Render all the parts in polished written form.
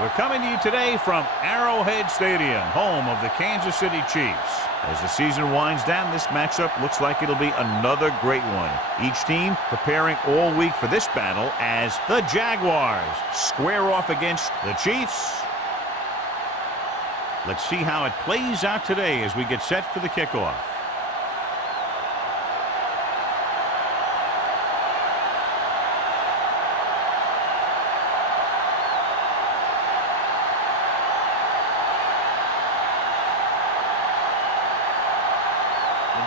We're coming to you today from Arrowhead Stadium, home of the Kansas City Chiefs. As the season winds down, this matchup looks like it'll be another great one. Each team preparing all week for this battle as the Jaguars square off against the Chiefs. Let's see how it plays out today as we get set for the kickoff.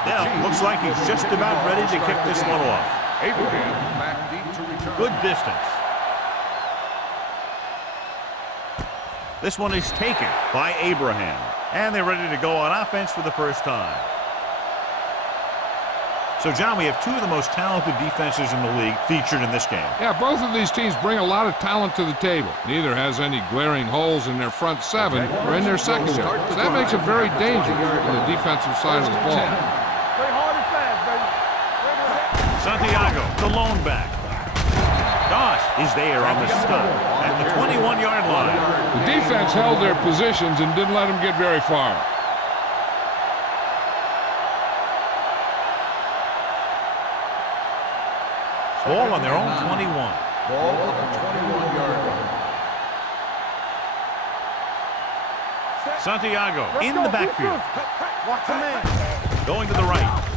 Now, looks like he's just about ready to kick this one off. Abraham back deep to return. Good distance. This one is taken by Abraham. And they're ready to go on offense for the first time. So, John, we have two of the most talented defenses in the league featured in this game. Yeah, both of these teams bring a lot of talent to the table. Neither has any glaring holes in their front seven or in their secondary. So that makes it very dangerous on the defensive side of the ball. Santiago, the lone back. Doss is there on the stop at the 21-yard line. The defense held their positions and didn't let them get very far. Ball on their own 21. Ball on the 21-yard line. Santiago in the backfield. Going to the right.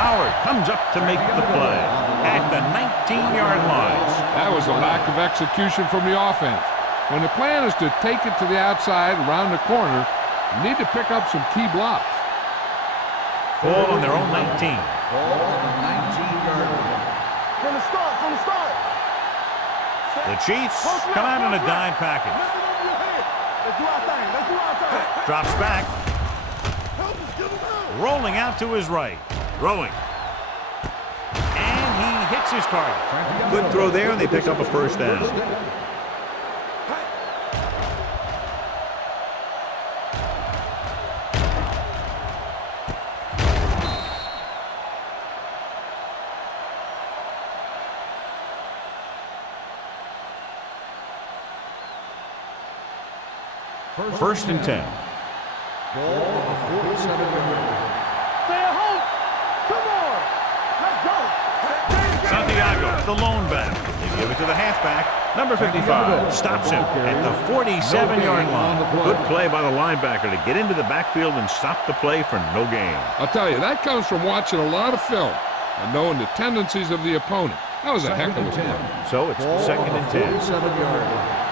Howard comes up to make the play at the 19-yard line. That was a lack of execution from the offense. When the plan is to take it to the outside, around the corner, you need to pick up some key blocks. Ball on their own 19. Ball on the 19-yard line. From the start. The Chiefs come out in a dime package. Let's do our thing. Drops back. Rolling out to his right. Throwing. And he hits his target. Good throw there, and they pick up a first down. First and 10. Ball on the 47-yard line. Stay at home. Come on. Let's go. Santiago, the lone back. They give it to the halfback. Number 55 stops him at the 47-yard line. Good play by the linebacker to get into the backfield and stop the play for no gain. I'll tell you, that comes from watching a lot of film and knowing the tendencies of the opponent. That was a heck of a play. So it's second and 10. 47-yard line.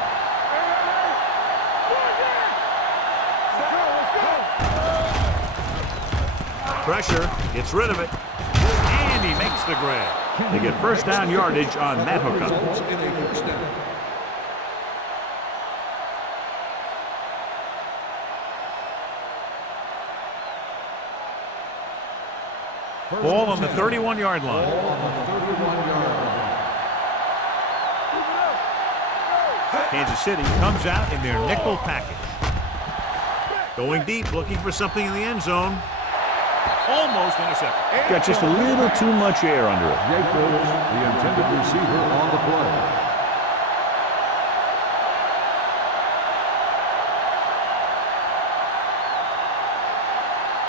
Pressure, gets rid of it, and he makes the grab. They get first down yardage on that hookup. Ball on the 31-yard line. Ball on the 31-yard line. Kansas City comes out in their nickel package. Going deep, looking for something in the end zone. Almost intercepted. Got just a little too much air under it. Jacobs, the intended receiver on the play.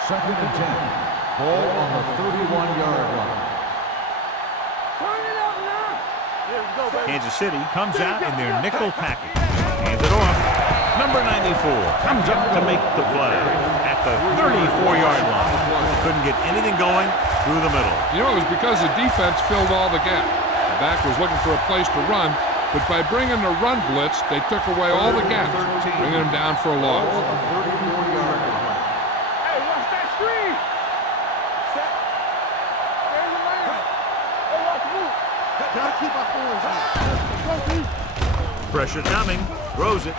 Second and 10. Ball on the 31-yard line. Kansas City comes out in their nickel package. Hands it off. Number 94 comes up to make the play at the 34-yard line. Couldn't get anything going through the middle. You know, it was because the defense filled all the gaps. The back was looking for a place to run, but by bringing the run blitz, they took away all the gaps, bringing them down for a loss. Ball on the 34-yard line. Hey, watch that screen. Set. There's the man. Hey, watch the move. Gotta keep our forwards on. Pressure coming. Throws it.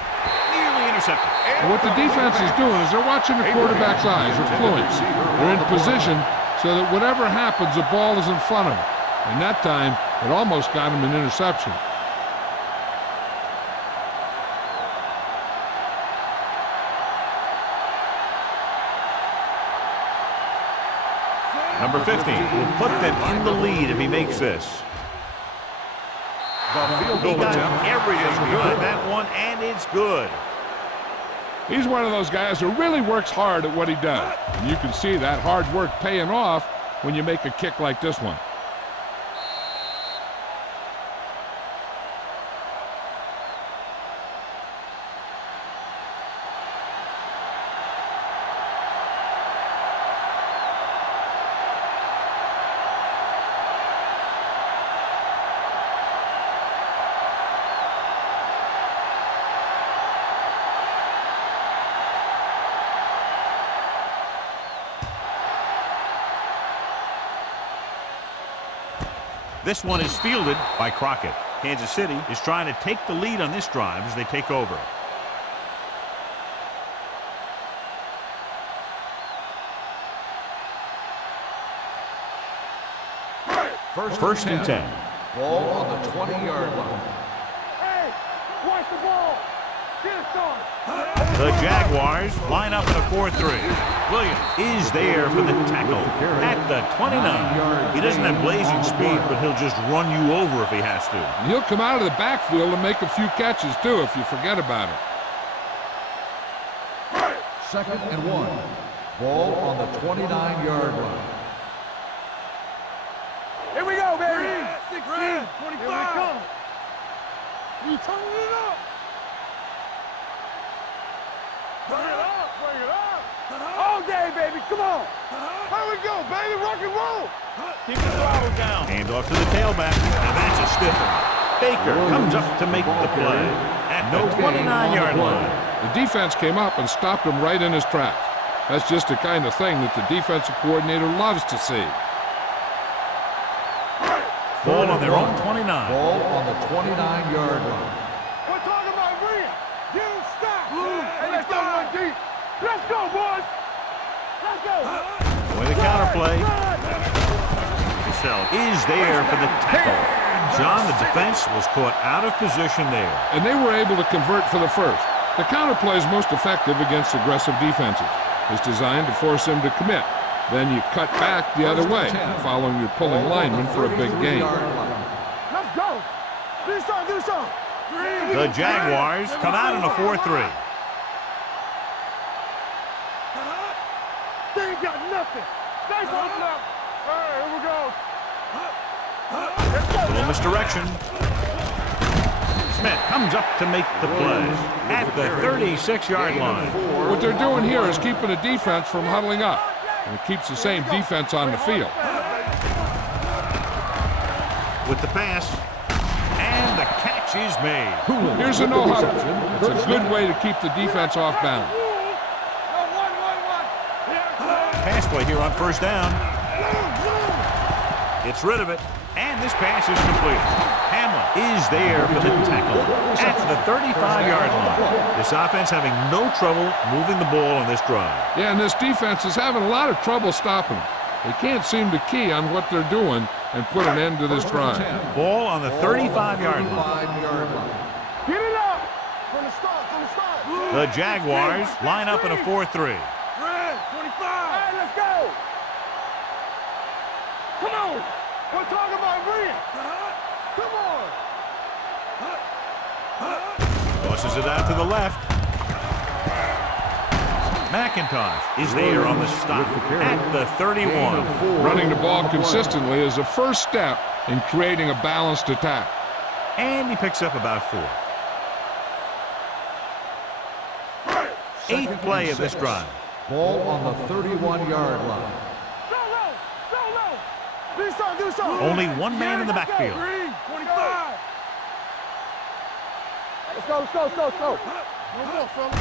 Nearly intercepted. And what the defense is doing is they're watching the quarterback's eyes or fluids. They're in position so that whatever happens, the ball is in front of them. And that time, it almost got him an interception. Number 50 will put them in the lead if he makes this. The field He goal got attempt everything behind that one, and it's good. He's one of those guys who really works hard at what he does. And you can see that hard work paying off when you make a kick like this one. This one is fielded by Crockett. Kansas City is trying to take the lead on this drive as they take over. First and 10. Ball on the 20-yard line. Hey, watch the ball. Get it started. The Jaguars line up in a 4-3. Williams is there for the tackle at the 29. He doesn't have blazing speed, but he'll just run you over if he has to. And he'll come out of the backfield and make a few catches, too, if you forget about it. 2nd and 1. Ball on the 29-yard line. Here we go, baby. 16, 25. Here we come. You turning it up. Bring it up, bring it up. All day, baby, come on. Here we go, baby, rock and roll. Keep the throttle down. Hand off to the tailback. Now that's a stiffer. Baker comes up to make the play at the 29-yard line. The defense came up and stopped him right in his tracks. That's just the kind of thing that the defensive coordinator loves to see. Ball on their own 29. Ball on the 29-yard line. We're talking about Rhea. Get him stopped. Hey, let's go one deep. Let's go, boys. Let's go. With the counterplay. Cassell is there for the tackle. John, the defense was caught out of position there. And they were able to convert for the first. The counterplay is most effective against aggressive defenses. It's designed to force them to commit. Then you cut back the other way, following your pulling lineman for a big gain. Let's go. Do something, do something. The Jaguars come out in a 4-3. They ain't got nothing. Stay close up. All right, here we go. Let's go. Little misdirection. Smith comes up to make the play at the 36-yard line. What they're doing here is keeping the defense from huddling up. And it keeps the same defense on the field. With the pass, and the catch is made. Here's a no-huddle. It's a good way to keep the defense off balance. Pass play here on first down. Gets rid of it, and this pass is completed. Hamlin is there for the tackle at the 35-yard line. This offense having no trouble moving the ball on this drive. Yeah, and this defense is having a lot of trouble stopping them. They can't seem to key on what they're doing and put an end to this drive. Ball on the 35-yard line. Get it up. From the start, from the start. The Jaguars line up in a 4-3. Red, 25. Hey, let's go. Come on. We're talking about Rhea. Come on. Tosses it out to the left. McIntosh is there on the stop at the 31. Running the ball consistently is the first step in creating a balanced attack. And he picks up about 4. 8th play of this drive. Ball on the 31-yard line. Solo, solo. Do something, do something. Only one man in the backfield. 25. Let's go, let's go, let's go, let's go. No more, fella.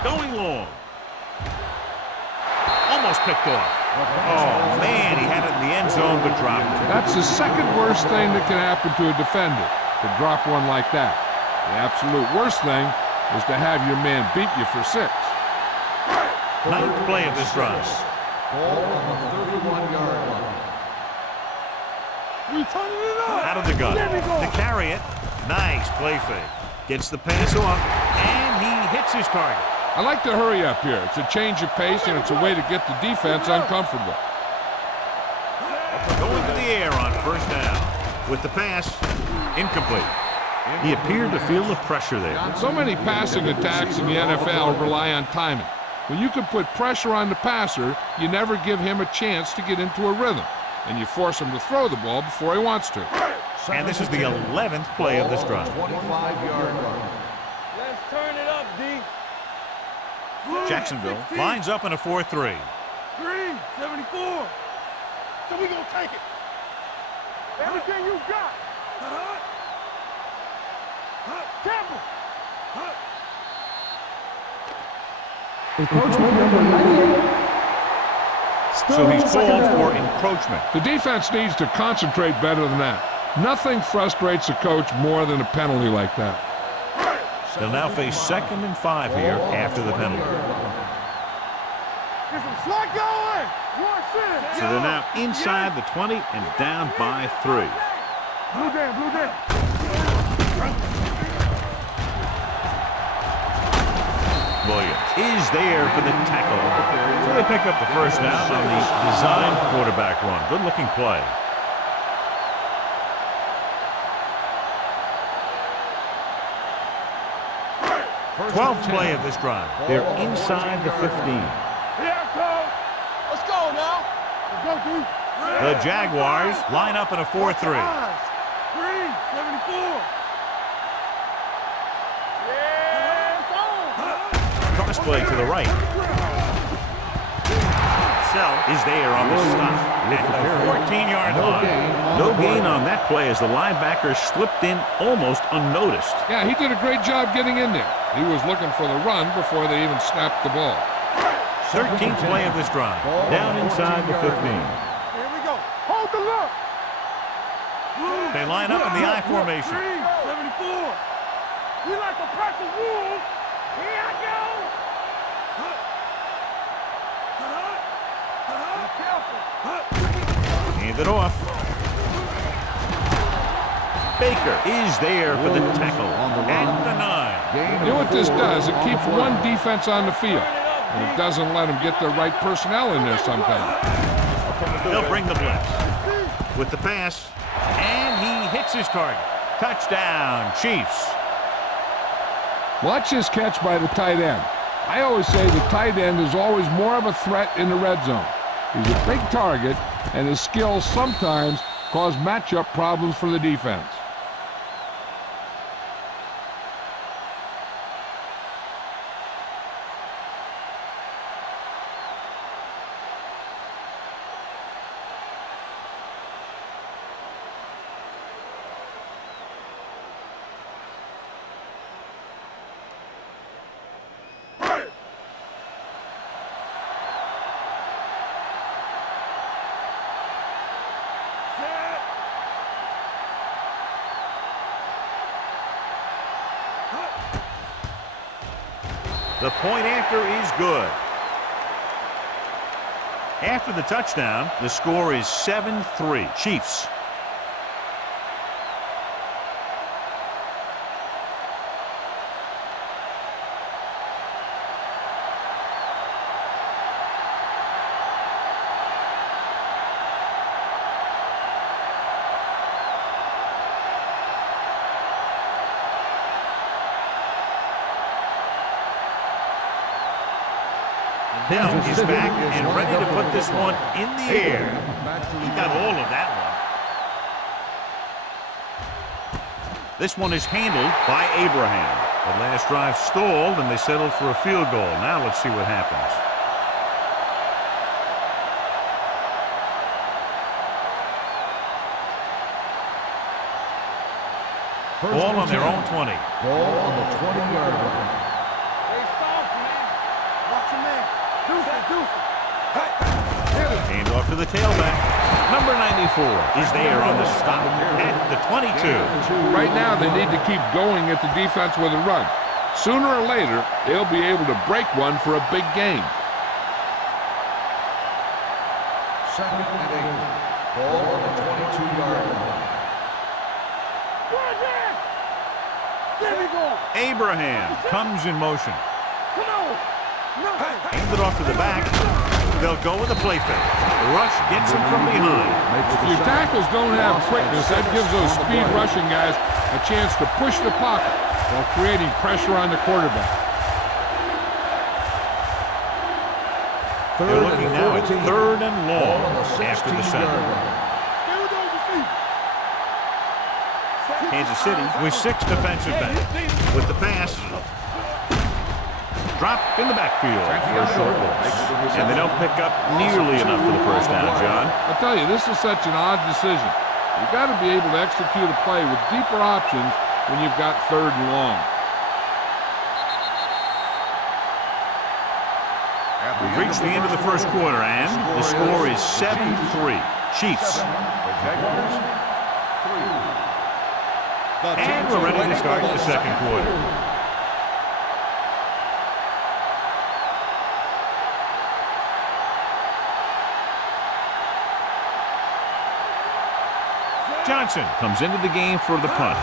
Going long. Almost picked off. Oh, man, he had it in the end zone but dropped it. That's the second worst thing that can happen to a defender, to drop one like that. The absolute worst thing is to have your man beat you for 6. 9th play of this drive. Ball on the 31-yard line. We turning it up. Out of the gun. There we go. To carry it. Nice play fake. Gets the pass off, and he hits his target. I like to hurry up here. It's a change of pace, and it's a way to get the defense uncomfortable. Going to the air on first down. With the pass, incomplete. He appeared to feel the pressure there. So many passing attacks in the NFL rely on timing. When you can put pressure on the passer, you never give him a chance to get into a rhythm, and you force him to throw the ball before he wants to. And this is the 11th play of this drive. 25-yard line. Let's turn it up, D. Jacksonville lines up in a 4-3. 374. So we gonna take it. Everything you got. Temple. Encroachment number 98. So he's called for encroachment. The defense needs to concentrate better than that. Nothing frustrates a coach more than a penalty like that. They'll now face 2nd and 5 here after the penalty. Get some slot going. Watch it. So they're now inside the 20 and down by 3. Blue down, blue down. Williams is there for the tackle. So they pick up the first down on the design quarterback run. Good looking play. Twelfth play of this drive. They're inside the 15. Here I come. Let's go now. Let's go, D. The Jaguars line up in a 4-3. 374. Cross play to the right. Sell is there on the stop at the 14-yard line. No gain on that play as the linebacker slipped in almost unnoticed. Yeah, he did a great job getting in there. He was looking for the run before they even snapped the ball. 13th play of this drive. Down inside the 15. Here we go. Hold the look. They line up in the I formation. 374. We like to practice rules. Here I go. Be careful. Hand it off. Baker is there for the tackle at the 9. You know what this does? It keeps one defense on the field, and it doesn't let them get the right personnel in there sometimes. They'll bring the blitz. With the pass, and he hits his target. Touchdown, Chiefs. Watch this catch by the tight end. I always say the tight end is always more of a threat in the red zone. He's a big target, and his skills sometimes cause matchup problems for the defense. The point after is good. After the touchdown, the score is 7-3. Chiefs. Hill is back and ready to put this one in the air. He got all of that one. This one is handled by Abraham. The last drive stalled and they settled for a field goal. Now let's see what happens. Ball on their own 20. Ball on the 20-yard line. Hey, soft, man. Watch your man. Deuce. Hand off to the tailback. Number 94 is there on the stop at the 22. Right now, they need to keep going at the defense with a run. Sooner or later, they'll be able to break one for a big game. 2nd and 8. Ball on the 22-yard line. There we go. Abraham comes in motion. Come on. No. Hand it off to the back. They'll go with a play fake. Rush gets him from behind. If your tackles don't have quickness, that gives those speed rushing guys a chance to push the pocket while creating pressure on the quarterback. They're looking now at 3rd and long after the center. Kansas City with 6 defensive backs. With the pass, drop in the backfield for a short loss. And they don't pick up nearly enough for the first down, John. I'll tell you, this is such an odd decision. You've got to be able to execute a play with deeper options when you've got 3rd and long. We've reached the end of the first quarter, and the score is 7-3. Chiefs. And we're ready to start the second quarter. Johnson comes into the game for the punt.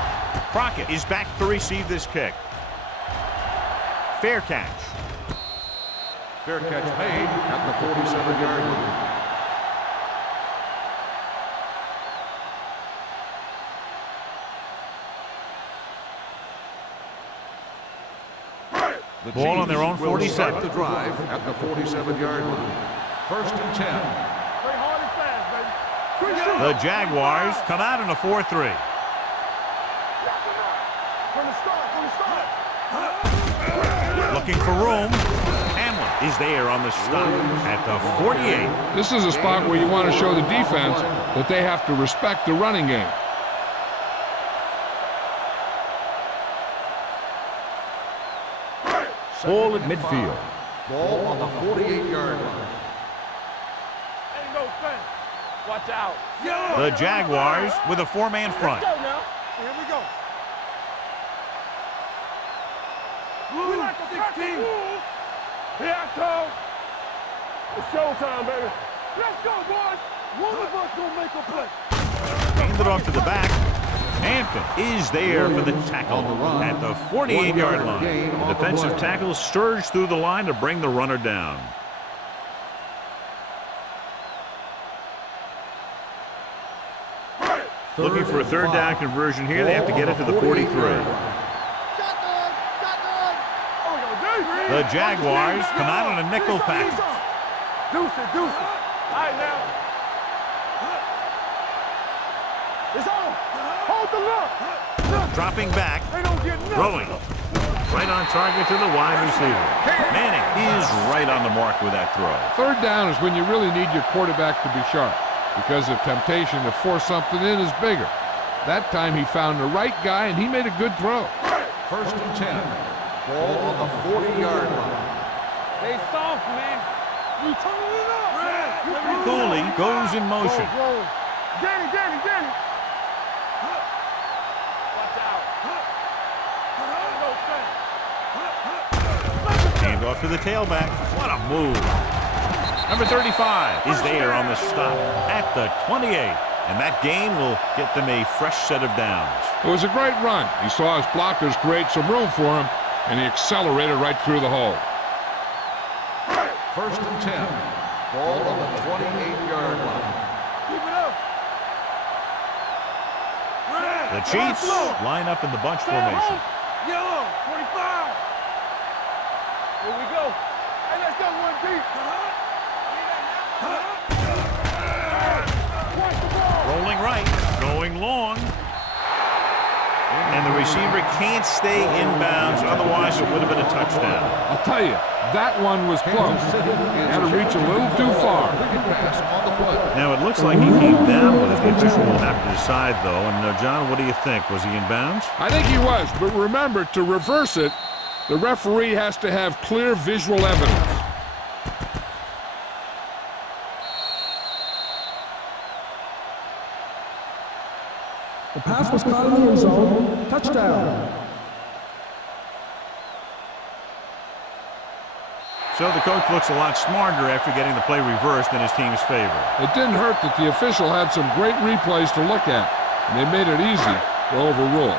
Crockett is back to receive this kick. Fair catch. Fair catch made at the 47-yard line. The Ball on their own 47. Start the drive at the 47-yard line. 1st and 10. Play hard and fast, baby. The Jaguars come out in a 4-3. From the start. Looking for room. Hamlin is there on the stop at the 48. This is a spot where you want to show the defense that they have to respect the running game. Ball at midfield. Ball on the 48-yard line. Ain't no thing. Watch out. The Jaguars with a 4-man front. Let's go now. Here we go. We like a 16. Here I come. It's showtime, baby. Let's go, boys. One of us gonna make a play. Hand it off to the back. Hampton is there for the tackle at the 48-yard line. The defensive tackle surged through the line to bring the runner down. Looking for a 3rd down conversion here. They have to get it to the 43. The Jaguars come out on a nickel package. Deuce it. All right, now. It's on. Hold the look. Dropping back. They don't get nothing. Throwing. Right on target to the wide receiver. Manning is right on the mark with that throw. 3rd down is when you really need your quarterback to be sharp, because the temptation to force something in is bigger. That time he found the right guy, and he made a good throw. 1st and 10. Ball on the 40-yard line. They soft, man. You turning it up. Cooley goes in motion. Roll. Danny. Watch out. Hand off to the tailback. What a move. Number 35 is there on the stop at the 28. And that gain will get them a fresh set of downs. It was a great run. He saw his blockers create some room for him, and he accelerated right through the hole. 1st and 10. Ball on the 28-yard line. Keep it up. The Chiefs line up in the bunch formation. Yellow, 25. Here we go. Hey, let's go one deep. Rolling right, going long. And the receiver can't stay inbounds, otherwise it would have been a touchdown. I'll tell you, that one was close. Had to reach a little too far. Now it looks like he came down with it. The official will have to decide, though. And John, what do you think? Was he in bounds? I think he was, but remember, to reverse it, the referee has to have clear visual evidence. The pass was caught in the end zone. Touchdown. So the coach looks a lot smarter after getting the play reversed in his team's favor. It didn't hurt that the official had some great replays to look at, and they made it easy to overrule.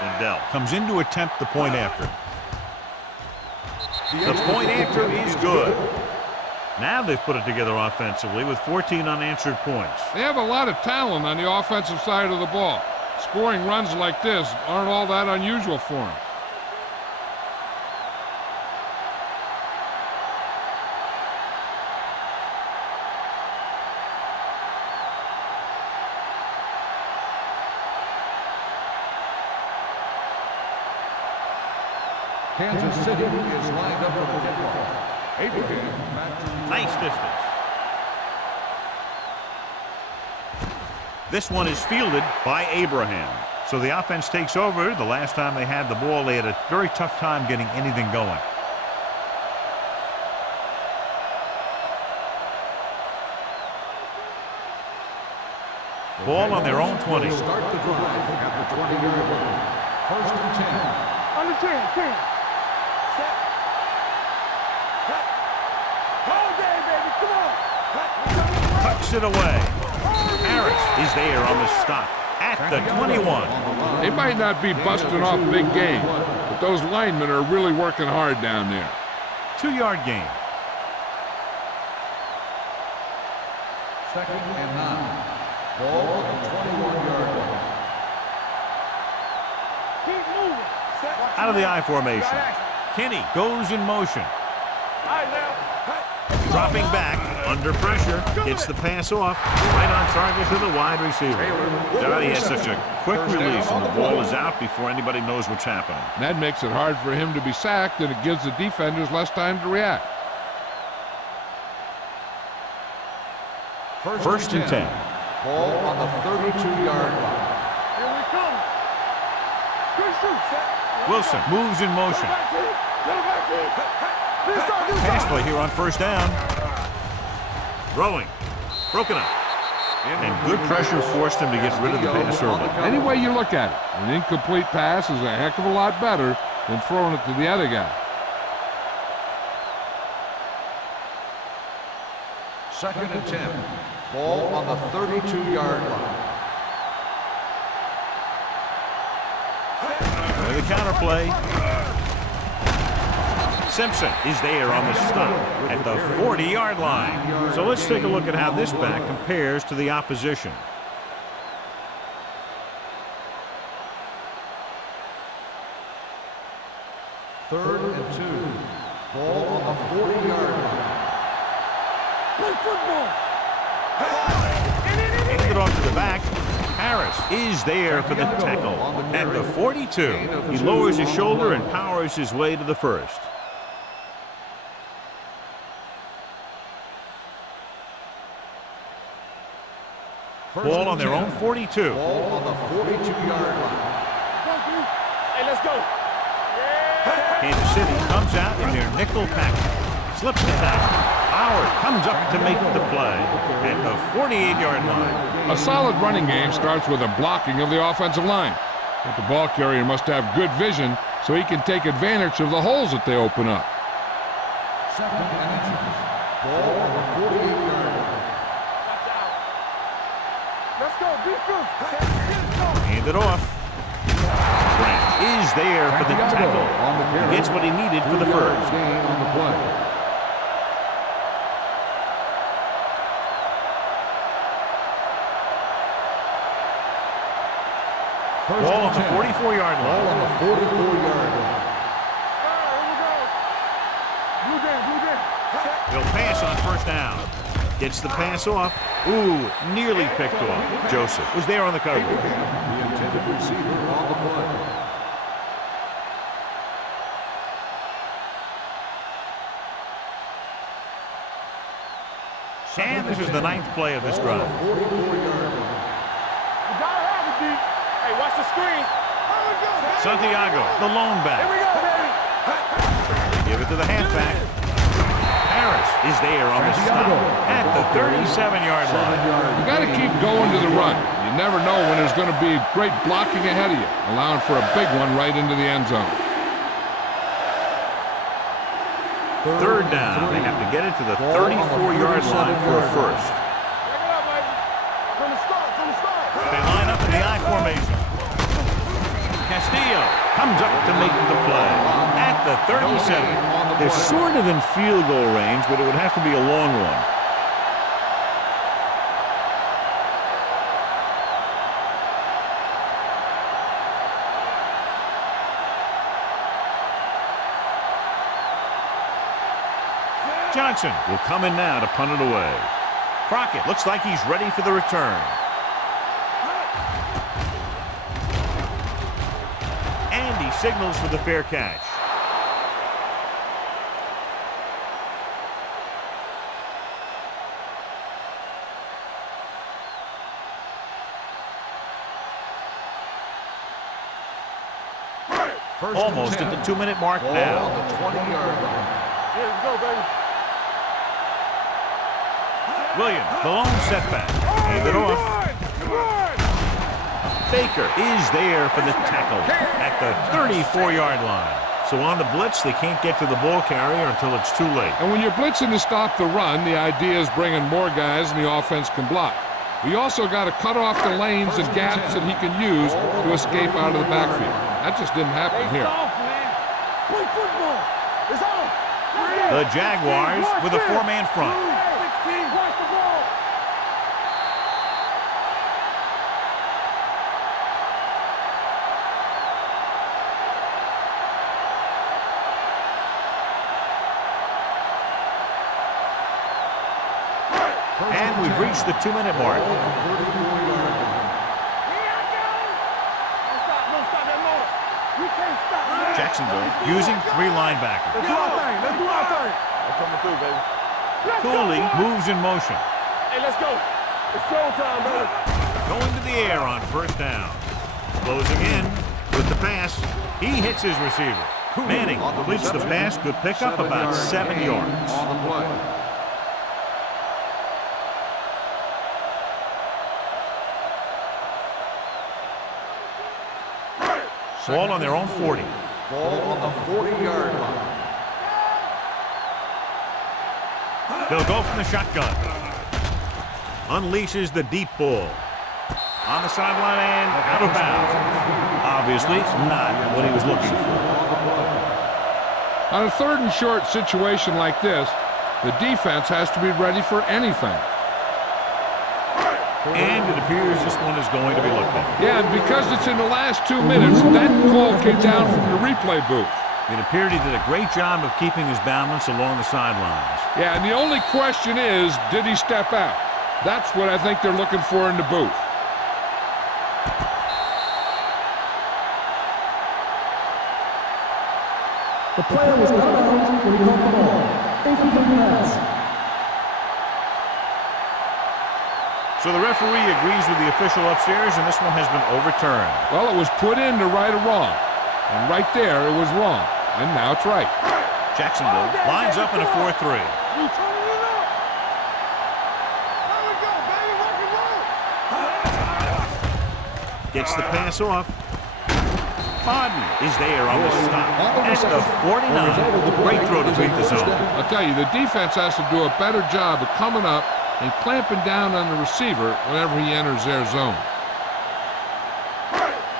And Dell comes in to attempt the point after. The point after is good. Now they've put it together offensively with 14 unanswered points. They have a lot of talent on the offensive side of the ball. Scoring runs like this aren't all that unusual for them. Kansas City is lined up for the kickoff. Abraham back to Nice distance. This one is fielded by Abraham. So the offense takes over. The last time they had the ball, they had a very tough time getting anything going. Ball on their own 20. start the drive at the 20-yard line. 1st and 10. On the 10. Set. Cut. Hold there, baby. Come on. Tucks it away. Harris is there on the stop at the 21. They might not be busting off big games, but those linemen are really working hard down there. 2-yard gain. 2nd and 9. Ball on the 21-yard line. Keep moving. Set. Out of the I formation. Kinney goes in motion. All right, now. Dropping back, under pressure, gets the pass off, right on target to the wide receiver. God, he has such a quick release, and the ball is out before anybody knows what's happening. That makes it hard for him to be sacked, and it gives the defenders less time to react. 1st and 10. Ball on the 32-yard line. Here we come. Good shoot. Set. Wilson moves in motion. Pass play here on 1st down. Throwing. Broken up. And good pressure forced him to get rid of the pass early. Any way you look at it, an incomplete pass is a heck of a lot better than throwing it to the other guy. 2nd and 10. Ball on the 32-yard line. And the counter play. Simpson is there on the stop at the 40-yard line. So let's take a look at how this back compares to the opposition. Third and 2. Ball on the 40-yard line. Play football. Handing it off to the back. Harris is there for the tackle at the 42. He lowers his shoulder and powers his way to the 1st. Ball on their own 42. Ball on the 42-yard line. Hey, let's go. Kansas City comes out in their nickel package. Slips the tackle. Howard comes up to make the play at the 48-yard line. A solid running game starts with a blocking of the offensive line. But the ball carrier must have good vision so he can take advantage of the holes that they open up. 2nd and inches. Ball on the 48-yard line. Let's go. Defense. Hand it off. Grant is there for the tackle. He gets what he needed for the 1st. Gain on the play. Ball on the 44-yard Ball line. on the 44-yard line. He'll pass on 1st down. Gets the pass off. Ooh, nearly picked off. Joseph was there on the coverage. The intended receiver on the play. And this is the 9th play of this drive. 44-yard line. Hey, watch the screen. Santiago, the lone Here back. we go, baby. Give it to the halfback. Harris is there on the stop at the 37-yard line. You got to keep going to the run. You never know when there's going to be great blocking ahead of you, allowing for a big one right into the end zone. 3rd down. They have to get it to the 34-yard line for a 1st. Check it out, baby. From the start. They line up in the I formation. Catch Castillo comes up to make the play at the 37. They're sort of in field goal range, but it would have to be a long one. Johnson will come in now to punt it away. Crockett looks like he's ready for the return. And he signals for the fair catch. Almost at the 2-minute mark now. On the 20-yard line. Here we go, baby. Williams, the lone setback. Hand it off. Baker is there for the tackle at the 34-yard line. So on the blitz, they can't get to the ball carrier until it's too late. And when you're blitzing to stop the run, the idea is bringing more guys and the offense can block. We also got to cut off the lanes and gaps that he can use to escape out of the backfield. That just didn't happen here. Play football. It's on. The Jaguars with a 4-man front. 16. Watch the ball. And we've reached the 2-minute mark. Jacksonville using 3 linebackers. Let's do our thing. Let's do our thing. I'm coming through, baby. Cooley moves in motion. Hey, let's go. It's showtime, baby. Going to the air on first down. Closing in with the pass. He hits his receiver. Manning completes the pass. Good pickup, about 7 yards. On the play. Ball on their own 40. Ball on the 40-yard line. They'll go from the shotgun. Unleashes the deep ball. On the sideline and out of bounds. Obviously, not what he was looking for. On a 3rd and short situation like this, the defense has to be ready for anything. And it appears this one is going to be looked at. Yeah, and because it's in the last 2 minutes, that call came down from the replay booth. It appeared he did a great job of keeping his balance along the sidelines. Yeah, and the only question is, did he step out? That's what I think they're looking for in the booth. The player was out of bounds when he caught the ball. Incomplete pass. So the referee agrees with the official upstairs, and this one has been overturned. Well, it was put in to right a wrong. And right there, it was wrong. And now it's right. Jacksonville lines up in a 4-3. We turning it up. There we go, baby. Rock and roll. Gets the pass off. Bodden is there on the stop. At the 49. Great throw to beat the zone. I'll tell you, the defense has to do a better job of coming up and clamping down on the receiver whenever he enters their zone.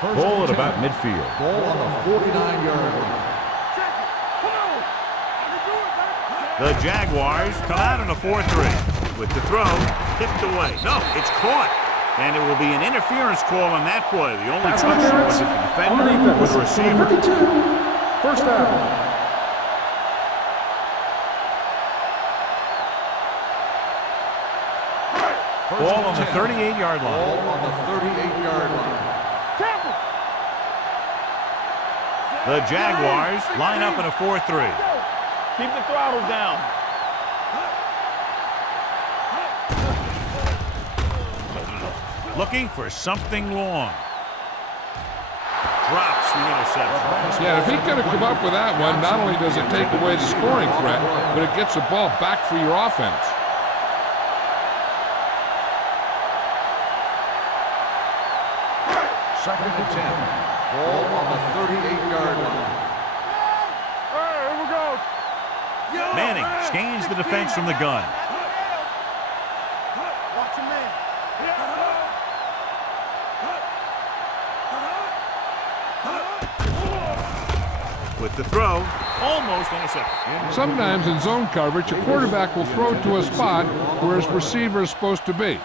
Ball at about midfield. Ball on the 49-yard line. The Jaguars come out in a 4-3. With the throw, tipped away. No, it's caught. And it will be an interference call on that play. The only touch was at the defender or the receiver. 52. First down. Ball on the 38-yard line. Ball on the 38-yard line. The Jaguars line up in a 4-3. Keep the throttle down. Looking for something long. Drops the interception. Yeah, if he could have come up with that one, not only does it take away the scoring threat, but it gets the ball back for your offense. Second and 10. Ball on the 38-yard line. Hey, here we go. Manning scans the defense from the gun. Watch your man. With the throw, almost intercepted. Sometimes in zone coverage, a quarterback will throw to a spot where his receiver is supposed to be.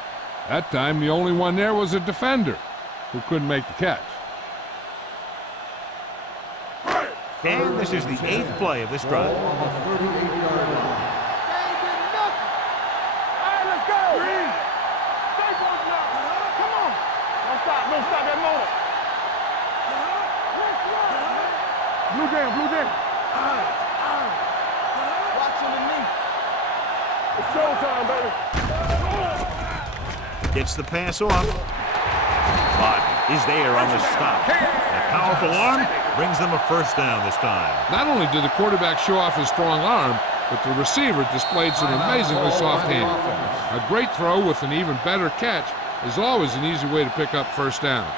That time, the only one there was a defender who couldn't make the catch. And this is the 8th play of this drive. Ball on the 38-yard line. Don't stop that motor. Blue down, blue down. Watching the knee. It's showtime, baby. Gets the pass off. But is there on the stop. A powerful arm brings them a first down this time. Not only did the quarterback show off his strong arm, but the receiver displayed some amazingly soft hands. A great throw with an even better catch is always an easy way to pick up first down.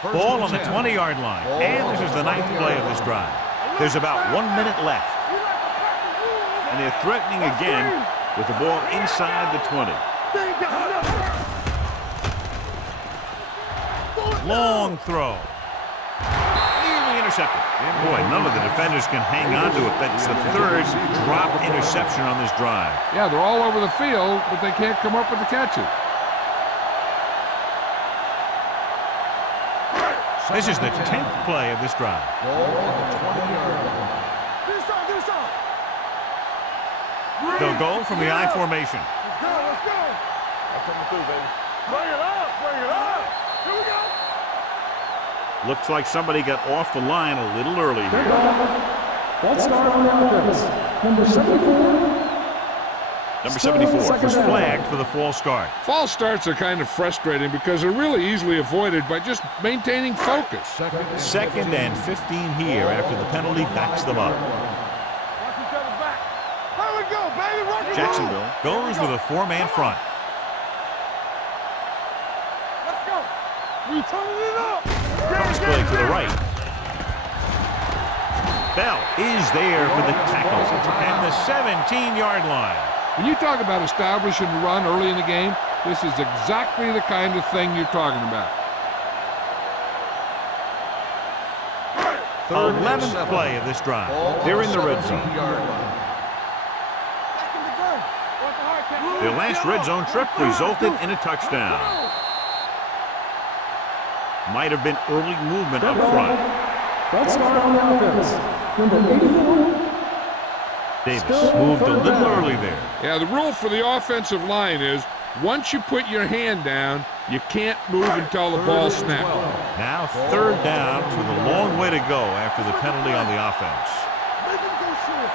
Ball on the 20-yard line. And this is the 9th play of this drive. There's about 1 minute left. And they're threatening again with the ball inside the 20. Long throw. Nearly intercepted. Boy, none of the defenders can hang on to it. That's the 3rd dropped interception on this drive. Yeah, they're all over the field, but they can't come up with the catches. This is the 10th play of this drive. Ball on the 20-yard line. They'll go from the I formation. Let's go, let's go. I'm coming through, baby. Bring it up, bring it up. Here we go. Looks like somebody got off the line a little early Third here. down. False start on the offense. Number 74. Number Still 74 second was down. flagged for the false start. False starts are kind of frustrating because they're really easily avoided by just maintaining focus. Second and 15 here after the penalty backs them up. Watch each other back. Here we go, baby. Rock and roll. Jacksonville goes with a 4-man front. Let's go. We turning it up. Pass play to the right. Bell is there for the tackle and the 17-yard line. When you talk about establishing the run early in the game, this is exactly the kind of thing you're talking about. 11th play of this drive. They're in the red zone. Their last red zone trip resulted in a touchdown. Might have been early movement up front. False start on the offense. Number 84. Davis moved a little early there. Yeah, the rule for the offensive line is once you put your hand down, you can't move until the ball snaps. Now 3rd down with a long way to go after the penalty on the offense.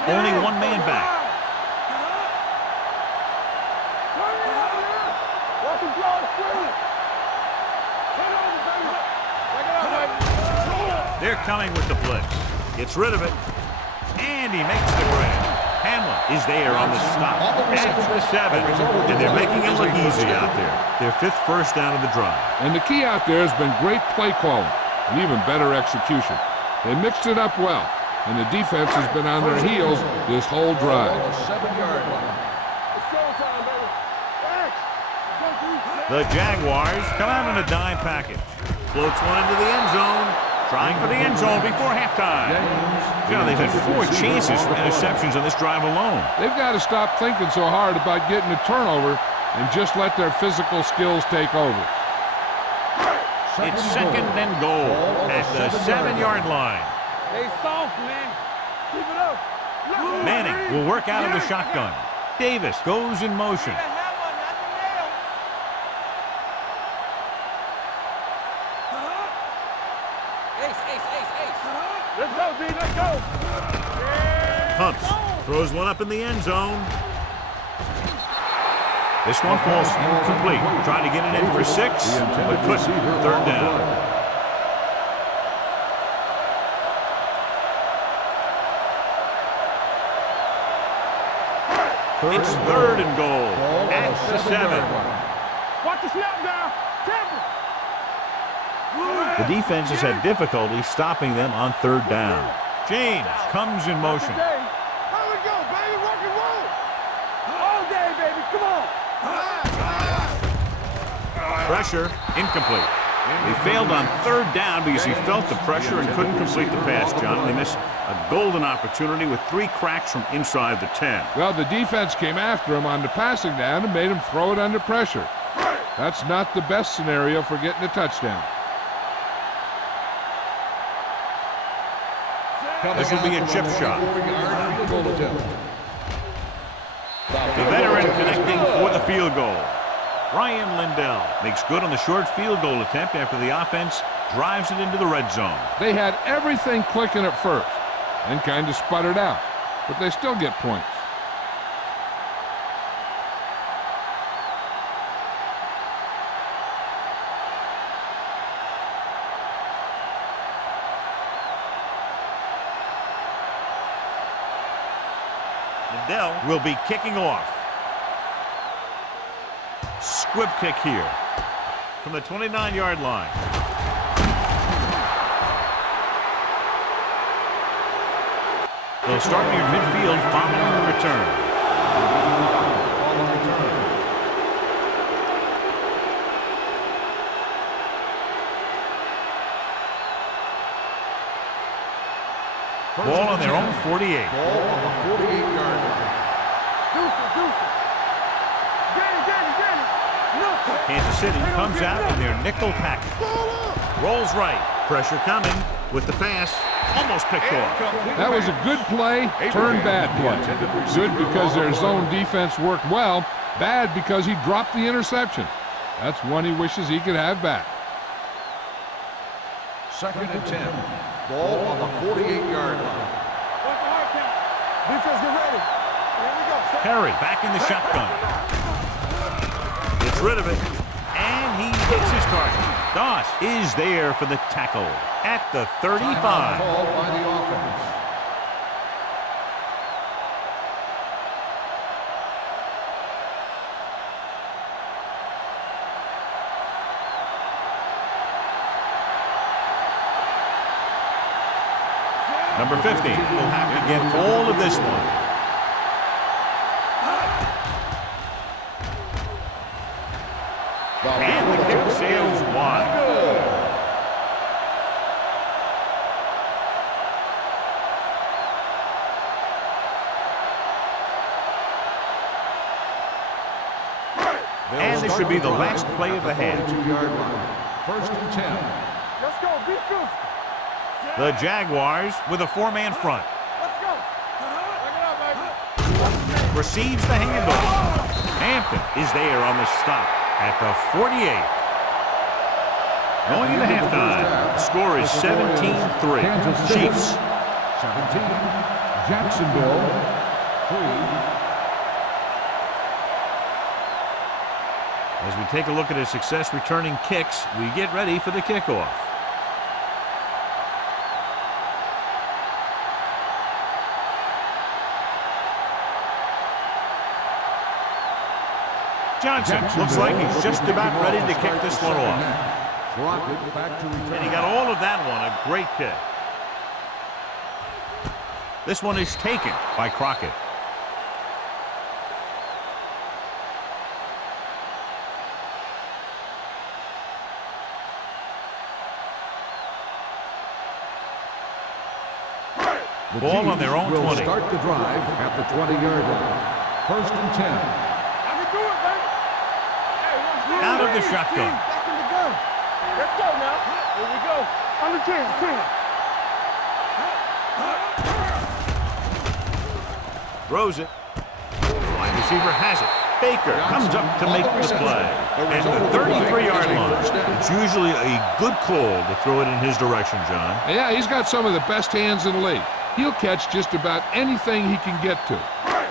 Only 1 man back. Watch him draw the screen. Turn it over, baby. Check it out, baby. They're coming with the blitz. Gets rid of it. And he makes the grab. Hamlin is there on the stop at the 7. And they're making it look easy out there. Their 5th first down of the drive. And the key out there has been great play calling and even better execution. They mixed it up well, and the defense has been on their heels this whole drive. It's showtime, baby. Thanks. The Jaguars come out in a dime package. Floats one into the end zone. Trying for the end zone before halftime. You know, they've had 4 chances for interceptions on this drive alone. They've got to stop thinking so hard about getting a turnover and just let their physical skills take over. It's 2nd and goal at the 7-yard line. They soft, man. Keep it up. Manning will work out of the shotgun. Davis goes in motion. Let's go, D. Let's go. Pumps. Throws one up in the end zone. This one falls incomplete. Trying to get it in for 6, but couldn't. 3rd down. It's 3rd and goal at the 7. Watch the snap down. Temper. The defense has had difficulty stopping them on 3rd down. James comes in motion. Here we go, baby. Rock and roll. All day, baby. Come on. Pressure, incomplete. They failed on third down because he felt the pressure and couldn't complete the pass, John. They missed a golden opportunity with 3 cracks from inside the 10. Well, the defense came after him on the passing down and made him throw it under pressure. That's not the best scenario for getting a touchdown. This will be a chip shot. 44-yard field goal attempt. The veteran connecting for the field goal. Ryan Lindell makes good on the short field goal attempt after the offense drives it into the red zone. They had everything clicking at first and kind of sputtered out, but they still get points. Lindell will be kicking off. Squib kick here from the 29-yard line. They'll start near midfield following the return. Ball on their own 48. Ball on the 48-yard line. Kansas City comes out in their nickel package. Rolls right. Pressure coming with the pass. Almost picked off. That was a good play, turned bad play. Good because their zone defense worked well. Bad because he dropped the interception. That's one he wishes he could have back. 2nd and 10. Ball on the 48-yard line. Defense, get ready. Here we go. Perry back in the shotgun. Gets rid of it. And he hits his target. Doss is there for the tackle at the 35. Timeout called by the offense. Number 50 will have to get all of this one. And the kick sails wide. And this should be the last play of the half. 42-yard line. 1st and 10. Let's go. Beat Goose. The Jaguars with a 4-man front. Let's go. Bring it up, baby. Receives the handoff. Hampton is there on the stop at the 48. Going into halftime, the score is 17-3. Chiefs. 17. Jacksonville. 3. As we take a look at his success returning kicks, we get ready for the kickoff. Johnson looks like he's just about ready to kick this one off. And he got all of that one, a great kick. This one is taken by Crockett. The Ball on Chiefs their own will 20. start the drive at the 20-yard line. 1st and 10. I can do it, baby. Hey, let's go. Out of the shotgun. Back in the gun. Let's go now. Here we go. On the 10. Throws it. Wide receiver has it. Baker comes up to make the play. And the 33-yard line. It's usually a good call to throw it in his direction, John. Yeah, he's got some of the best hands in the league. He'll catch just about anything he can get to.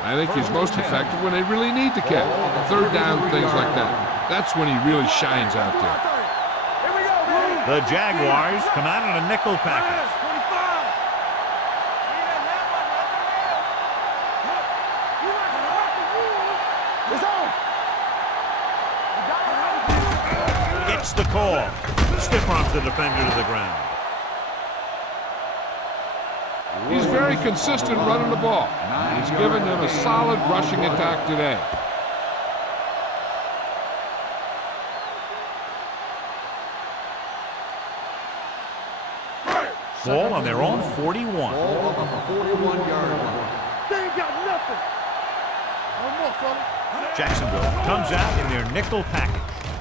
I think he's most effective when they really need to catch. 3rd down, things like that. That's when he really shines out there. Here we go, baby. The Jaguars come out in a nickel package. 25. It's on. Gets the call. Stiff arms the defender to the ground. He's very consistent running the ball. He's given them a solid rushing attack today. Ball on their own 41. Ball on the 41-yard line. They ain't got nothing. No more, fellas. Jacksonville comes out in their nickel package,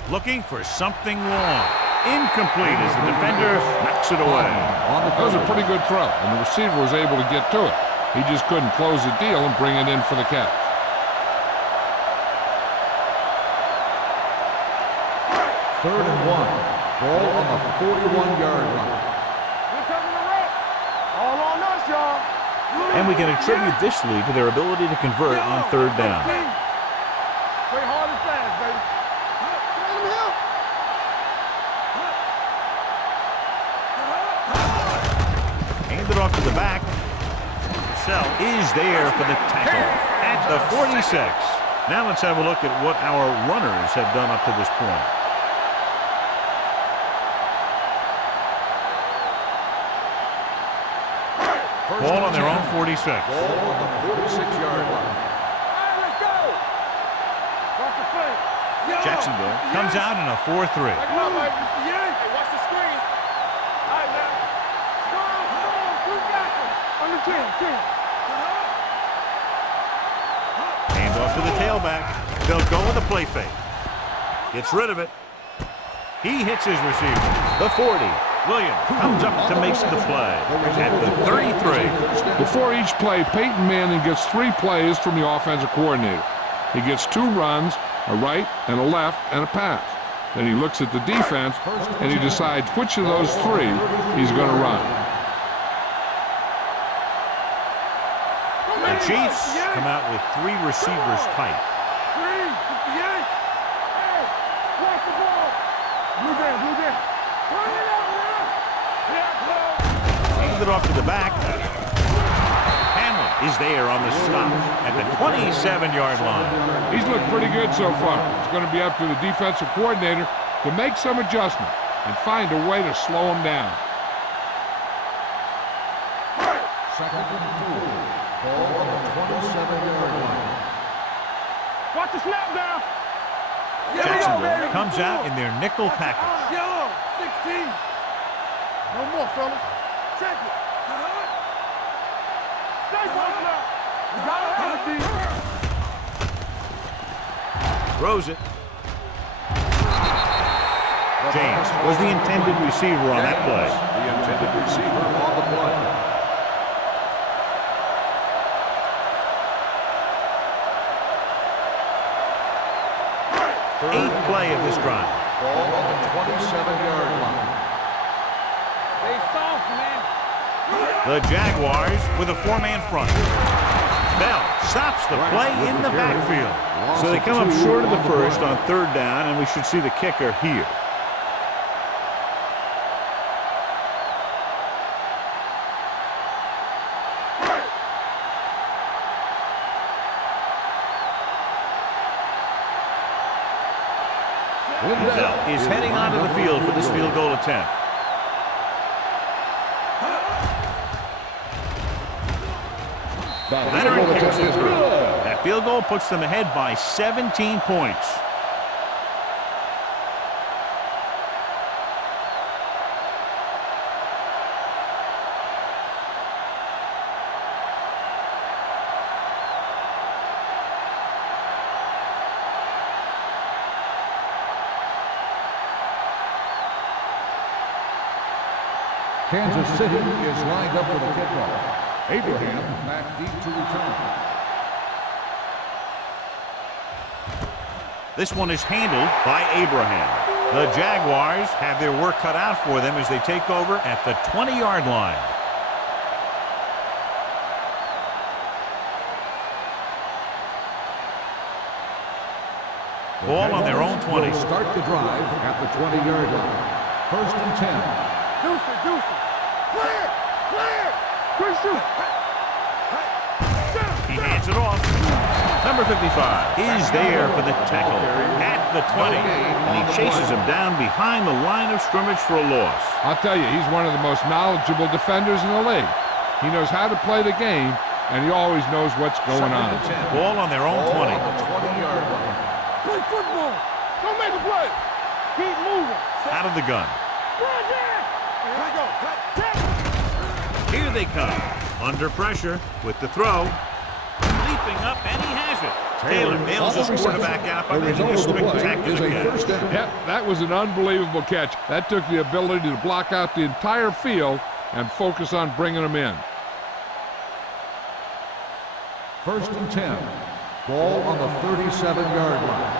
looking for something long. Incomplete as the defender knocks it away. That was a pretty good throw, and the receiver was able to get to it. He just couldn't close the deal and bring it in for the catch. Third and 1. Ball on the 41-yard line. We're coming to run. All on us, y'all. And we can attribute this lead to their ability to convert on third down. Play hard and fast, baby. Let him help. Hand it off to the back. Sell is there for the tackle at the 46. Now let's have a look at what our runners have done up to this point. Ball on their own 46. Ball on the 46-yard line. Let's go. Watch the play. Jacksonville comes out in a 4-3. Come on, Mike. Hey, watch the screen. All right, now. Strong, two tackles. On the 10. Hand off to the tailback. They'll go with a play fake. Gets rid of it. He hits his receiver. The 40. Williams comes up to make the play at the 33. Before each play, Peyton Manning gets 3 plays from the offensive coordinator. He gets 2 runs, a right and a left, and a pass. Then he looks at the defense, and he decides which of those 3 he's going to run. The Chiefs come out with 3 receivers tight. 3, 58. Hey, watch the ball. Blue down. Turn it out, man. Hand it off to the back. Hamlin is there on the stop at the 27-yard line. He's looked pretty good so far. It's going to be up to the defensive coordinator to make some adjustment and find a way to slow him down. Second and 4. Ball on the 27-yard line. Watch the snap now. Jacksonville comes out in their nickel package. Yellow, 16. No more, fellas. Check it. Stay pointing up. You gotta have it, D. Throws it. James was the intended receiver on that play. The intended receiver on the play. Eighth play of this drive. Ball on the 27-yard line. They soft, man. The Jaguars with a 4-man front. Bell stops the play in the backfield. So they come up short of the first on third down, and we should see the kicker here. Bell is heading onto the field for this field goal attempt. Leonard kicks it through. That field goal puts them ahead by 17 points. Kansas City is lined up for the kickoff. Abraham back deep to return. This one is handled by Abraham. The Jaguars have their work cut out for them as they take over at the 20-yard line. Ball on their own 20. Will start the drive at the 20-yard line. First and 10. Deuce. Clear. Quick shoot. He hands it off. Number 55 is there for the tackle at the 20. And he chases him down behind the line of scrimmage for a loss. I'll tell you, he's one of the most knowledgeable defenders in the league. He knows how to play the game, and he always knows what's going on. Ball on their own 20. 20-yard line. Play football. Don't make a play. Keep moving. Out of the gun. Run down. Here we go. Here they come. Under pressure with the throw. Leaping up, and he has it. Taylor nails his quarterback out by making a spectacular catch. Yep, that was an unbelievable catch. That took the ability to block out the entire field and focus on bringing them in. 1st and 10. Ball on the 37-yard line.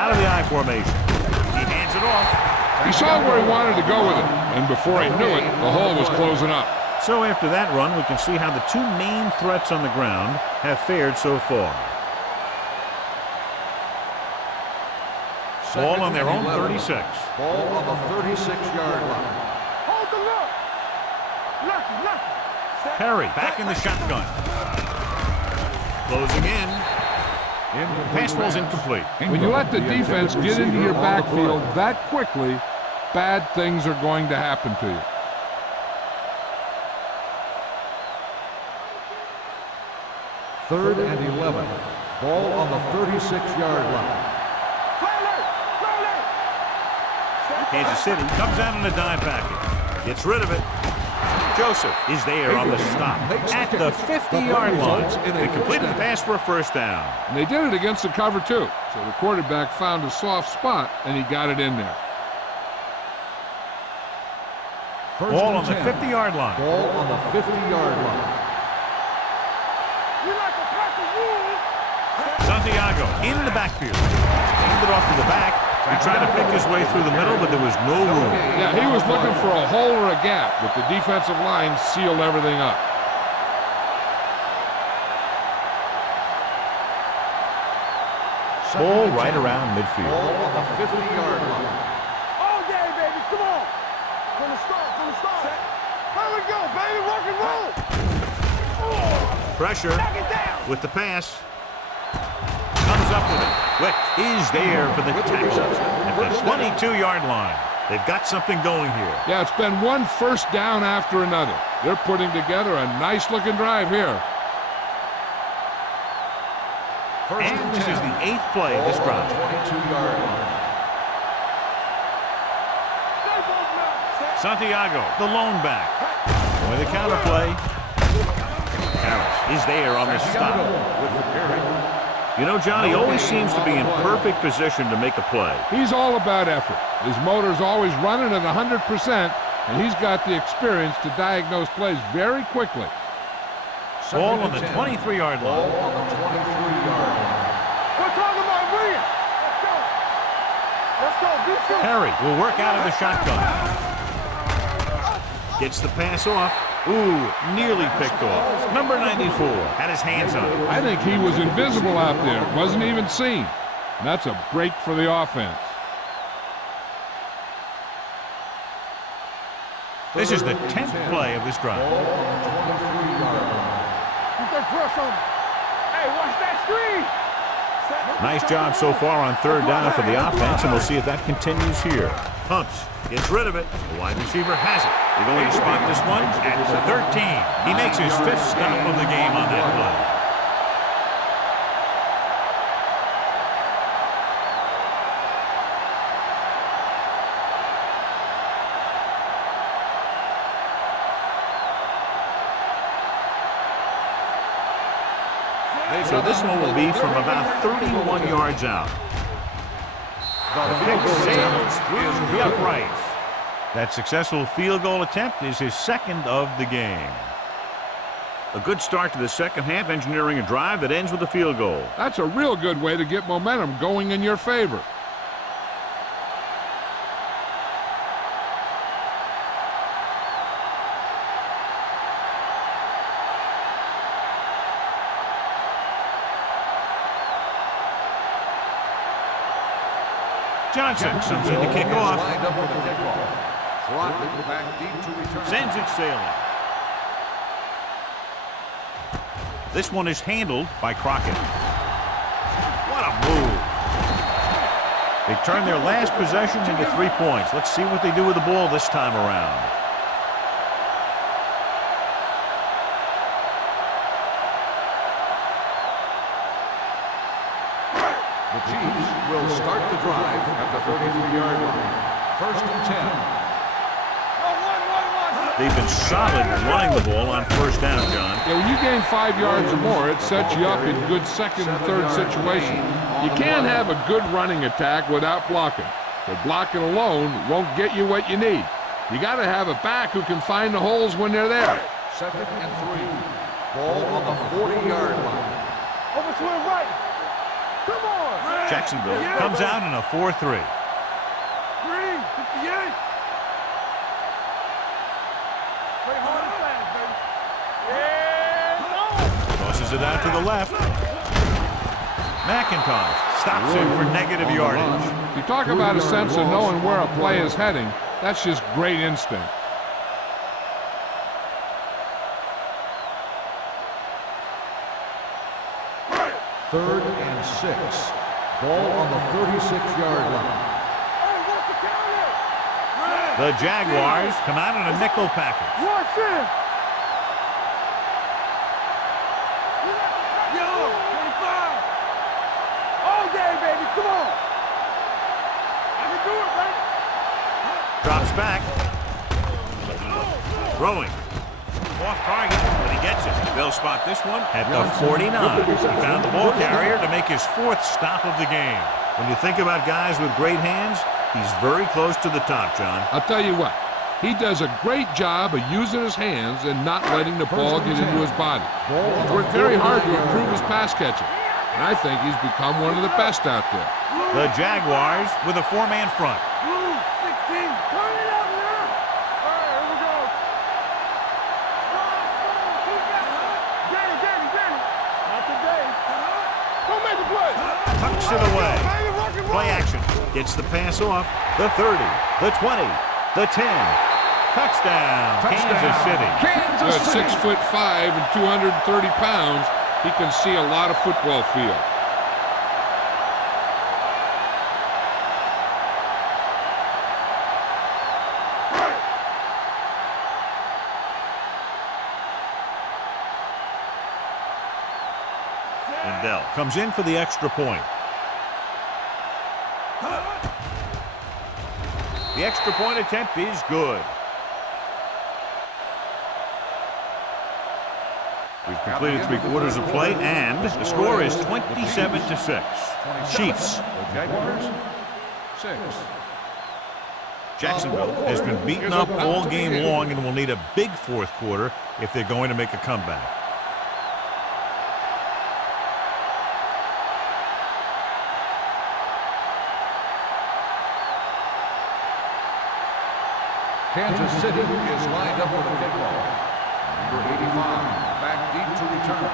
Out of the I formation. He hands it off. He saw where he wanted to go with it, and before he knew it, the hole was closing up. So after that run, we can see how the two main threats on the ground have fared so far. Ball on their own 36. Ball on the 36-yard line. Hold the look. Lucky. Perry back in the shotgun. Closing in. Pass ball's incomplete. When you let the defense get into your backfield that quickly, bad things are going to happen to you. 3rd and 11. Ball on the 36-yard line. Kansas City comes out in a dime package. Gets rid of it. Joseph is there on the stop at the 50-yard line. They completed the pass for a first down. And they did it against the cover, too. So the quarterback found a soft spot, and he got it in there. Ball on the 50-yard line. Ball on the 50-yard line. Santiago in the backfield. Handed off to the back. He tried to pick his way through the middle, but there was no room. Yeah, he was looking for a hole or a gap, but the defensive line sealed everything up. Ball right around midfield. Ball on the 50-yard line. All day, baby. Come on. From the start. Here we go, baby. Rock and roll. Pressure with the pass. Comes up with it. Quick is there for the tackle at the 22-yard line. They've got something going here. Yeah, it's been one first down after another. They're putting together a nice-looking drive here. And this is the 8th play of this drive. 22-yard line. Santiago, the lone back. With a counter play. Harris is there on the stop. With the carry. You know, John, he always seems to be in perfect position to make a play. He's all about effort. His motor's always running at 100%, and he's got the experience to diagnose plays very quickly. Ball on the 23-yard Ball line. on the 23-yard line. We're talking about William. Let's go. Perry will work out of the shotgun. Gets the pass off. Ooh, nearly picked off. Number 94 had his hands on it. I think he was invisible out there. Wasn't even seen. And that's a break for the offense. This is the 10th play of this drive. Ball on the 23-yard line. Get that press on him. Hey, watch that screen. Nice job so far on 3rd down for the offense, and we'll see if that continues here. Pumps, gets rid of it. The wide receiver has it. They're going to spot this one at the 13. He makes his 5th stop of the game on that play. So this one will be from about 31 yards out. The kick sails through the uprights. That successful field goal attempt is his 2nd of the game. A good start to the second half, engineering a drive that ends with a field goal. That's a real good way to get momentum going in your favor. Johnson comes in to kick off. Lined up for the kickoff. Trotman back deep to return. Sends it sailing. This one is handled by Crockett. What a move. They turn their last possession into 3 points. Let's see what they do with the ball this time around. The Chiefs will start the drive at the 33-yard line. 1st and 10. They've been solid running the ball on first down, John. Yeah, when you gain 5 yards or more, it sets you up in good second and third situations. You can't have a good running attack without blocking. But blocking alone won't get you what you need. You got to have a back who can find the holes when they're there. 2nd and 3. Ball on the 40-yard line. Over to the right. Come on. Jacksonville comes out in a 4-3. 58. Play hard and fast, baby. Yeah, Tosses it out to the left. McIntosh stops him for negative yardage. You talk about a sense of knowing where a play is heading. That's just great instinct. Third and 6. Ball on the 36-yard line. The Jaguars come out in a nickel package. Watch it. Yo, 25. All day, baby. Come on. I can do it, baby. Drops back. Throwing. Off target, but he gets it. They'll spot this one at the 49. He found the ball carrier to make his 4th stop of the game. When you think about guys with great hands, he's very close to the top, John. I'll tell you what, he does a great job of using his hands and not letting the ball get into his body. He's worked very hard to improve his pass catching, and I think he's become one of the best out there. The Jaguars with a 4-man front. Blue, 16. Turn it up now. All right, here we go. Get it. Not today. Don't make the play. Tucks it away. Play action. Gets the pass off. The 30, the 20, the 10. Touchdown, Kansas City. At 6'5" and 230 pounds, he can see a lot of football field. Lindell comes in for the extra point. The extra point attempt is good. We've completed 3/4 of play, and the score is 27-6. Chiefs. The Jaguars, 6. Jacksonville has been beaten up all game long and will need a big 4th quarter if they're going to make a comeback. Kansas City is lined up for the kickoff. Number 85, back deep to return.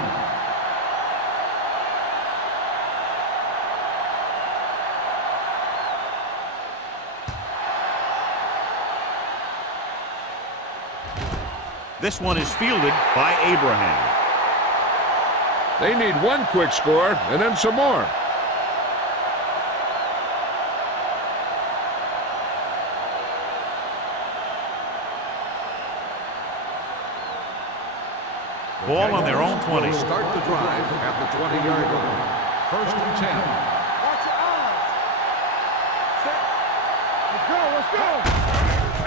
This one is fielded by Abraham. They need one quick score and then some more. Ball on their own 20. Start the drive at the 20-yard line. 1st and 10. Watch your eyes. Set. Let's go.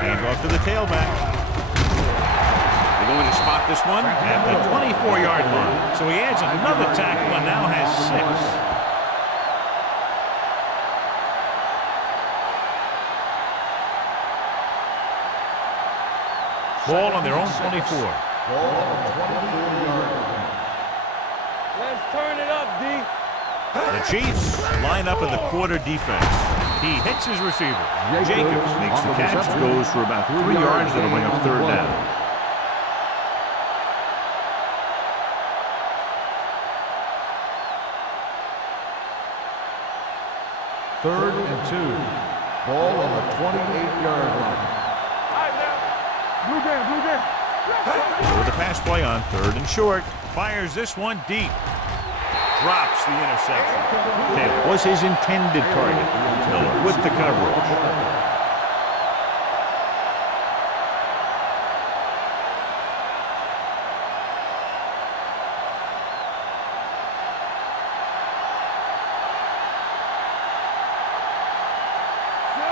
Hand off to the tailback. They're going to spot this one at the 24-yard line. So he adds another tackle and now has 6. Ball on their own 24. Ball on the 24-yard line. Let's turn it up, D. The Chiefs line up in the quarter defense. He hits his receiver. Jacobs makes the catch, goes for about 3 yards. That'll bring up 3rd down. Third and 2. Ball on the 28-yard line. All right, now. Blue game. With the pass play on 3rd and short. Fires this one deep. Drops the interception. That was his intended target. Miller with the coverage.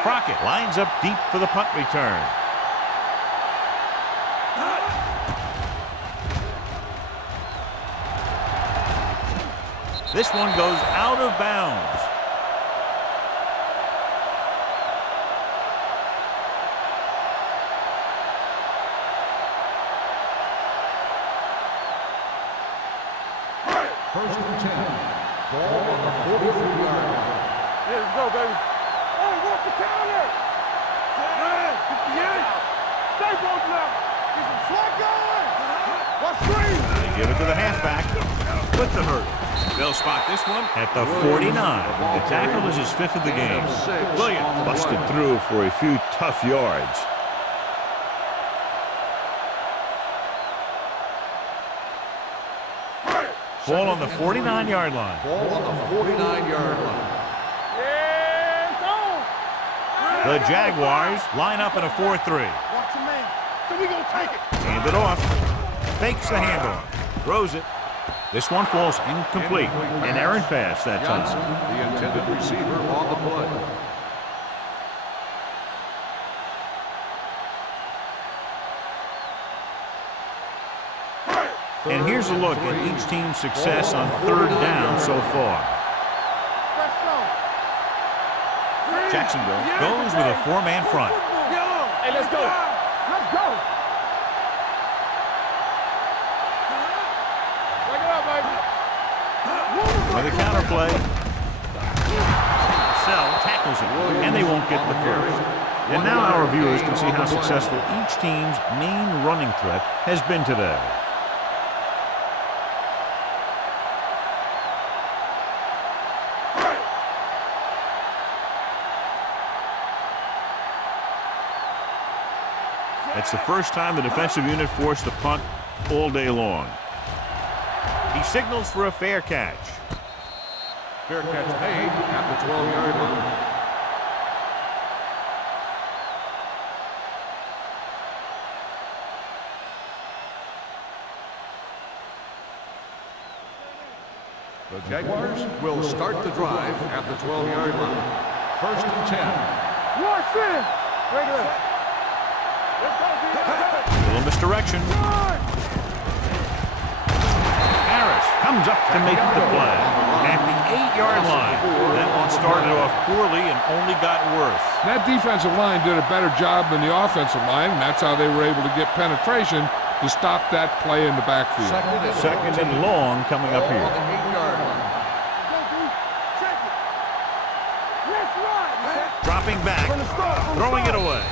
Crockett lines up deep for the punt return. This one goes out of bounds. First and 10. Ball on the 43-yard line. Yeah, let's go, baby. Hey, walk the counter. Yeah. Stay both now. Get some slack going. Watch screen. They give it to the halfback with the hurt. They'll spot this one at the 49. The tackle is his 5th of the game. Williams busted through for a few tough yards. Ball on the 49-yard line. Ball on the 49-yard line. Yeah, it's on. The Jaguars line up in a 4-3. Watch your man. So we gonna take it. Hand it off. Fakes the handoff. Throws it. This one falls incomplete. An errant pass that Johnson, time. the intended receiver on the play. And here's a look at each team's success on 3rd down so far. Let's go. Jacksonville goes with a 4-man front. Hey, let's go. Let's go. Break it up, baby. With a counter play. Sell tackles it, and they won't get the first. And now our viewers can see how successful each team's main running threat has been today. It's the first time the defensive unit forced the punt all day long. He signals for a fair catch. Fair catch made at the 12-yard line. The Jaguars will start the drive at the 12-yard line. First and 10. Watch it. Break it up. Let's go, A little misdirection. Harris comes up to make the play at the 8-yard line. That one started off poorly and only got worse. That defensive line did a better job than the offensive line, and that's how they were able to get penetration to stop that play in the backfield. Second and long coming up here. On the 8-yard line. Dropping back, throwing it away.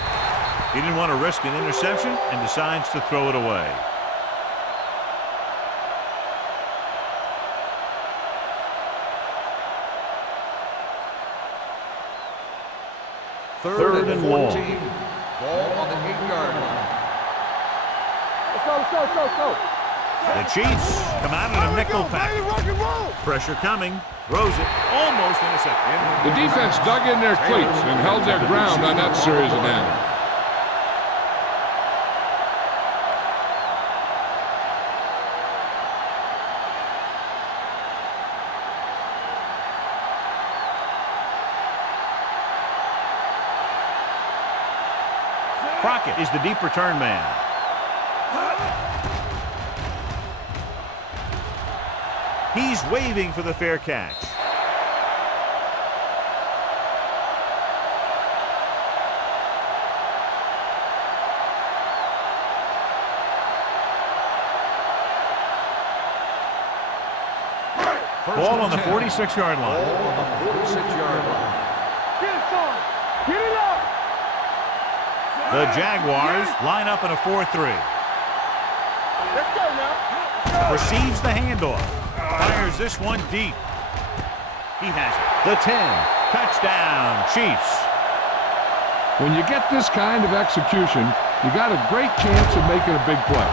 He didn't want to risk an interception and decides to throw it away. Third and 14. long. Ball on the 8-yard line. Let's go. The Chiefs come out in a nickel pack. Rock and roll. Pressure coming. Throws it. Almost intercepted. The defense dug in their cleats and held their ground on that series of downs. Crockett is the deep return man. He's waving for the fair catch. Ball on the 46-yard line. Ball on the 46-yard line. Get it, son. Get it up. The Jaguars line up in a 4-3. Let's go now. Receives the handoff. Fires this one deep. He has it. The 10. Touchdown, Chiefs. When you get this kind of execution, you got a great chance of making a big play.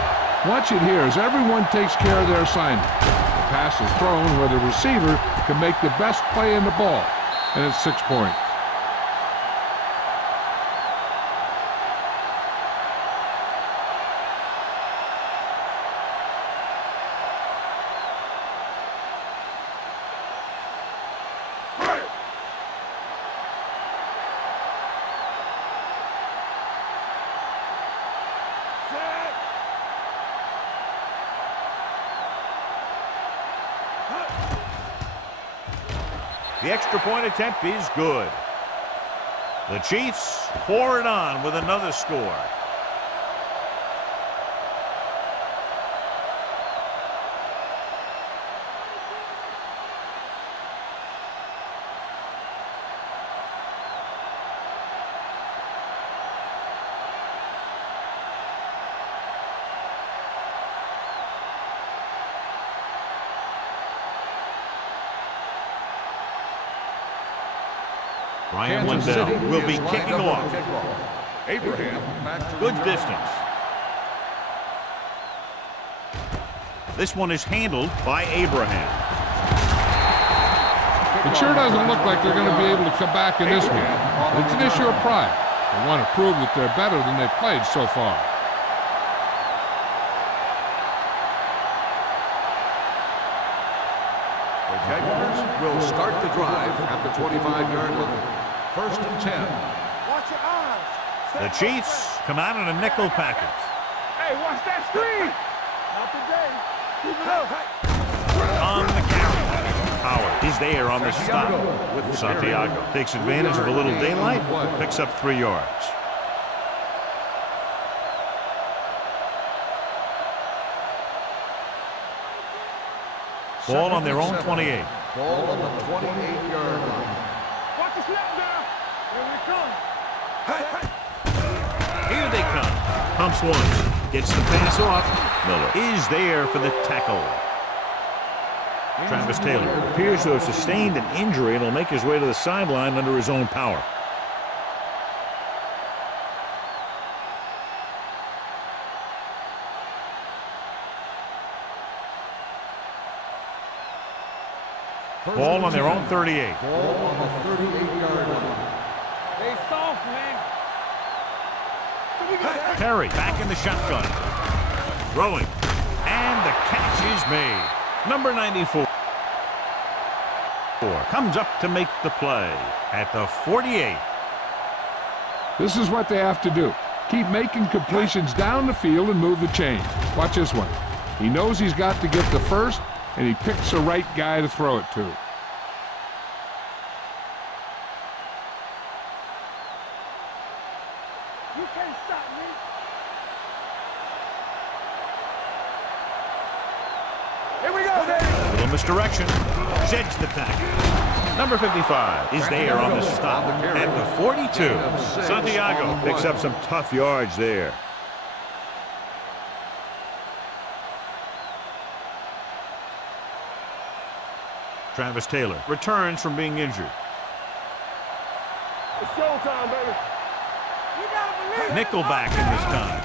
Watch it here as everyone takes care of their assignment. The pass is thrown where the receiver can make the best play in the ball, and it's 6 points. The extra point attempt is good. The Chiefs pour it on with another score. Ryan Lindell will be kicking off. Abraham back to Good return. distance. This one is handled by Abraham. It sure doesn't look like they're going to be able to come back in this one. It's an issue of pride. They want to prove that they're better than they've played so far. The Jaguars will start the drive at the 25-yard line. 1st and 10. Watch your eyes. The Chiefs come out in a nickel package. Hey, watch that screen. Not today. Keep it up. On the carry. Howard is there on the stop. Santiago takes advantage of a little daylight, picks up 3 yards. Ball on their own 28. Ball on the 28-yard line. Watch the snap now. Here we come. Here they come. Pumps once. Gets the pass off. Miller is there for the tackle. Travis Taylor appears to have sustained an injury and will make his way to the sideline under his own power. Ball on their own 38. Ball on the 38-yard line. They soft, man. Perry back in the shotgun. Throwing. And the catch is made. Number 94 comes up to make the play at the 48. This is what they have to do. Keep making completions down the field and move the chains. Watch this one. He knows he's got to get the first, and he picks the right guy to throw it to. You can't stop me. Here we go, Dave. Little misdirection. Sheds the tackle. Number 55 is there on the stop at the 42. Santiago picks up some tough yards there. Travis Taylor returns from being injured. It's showtime, baby. You gotta believe it. Nickelback in this time.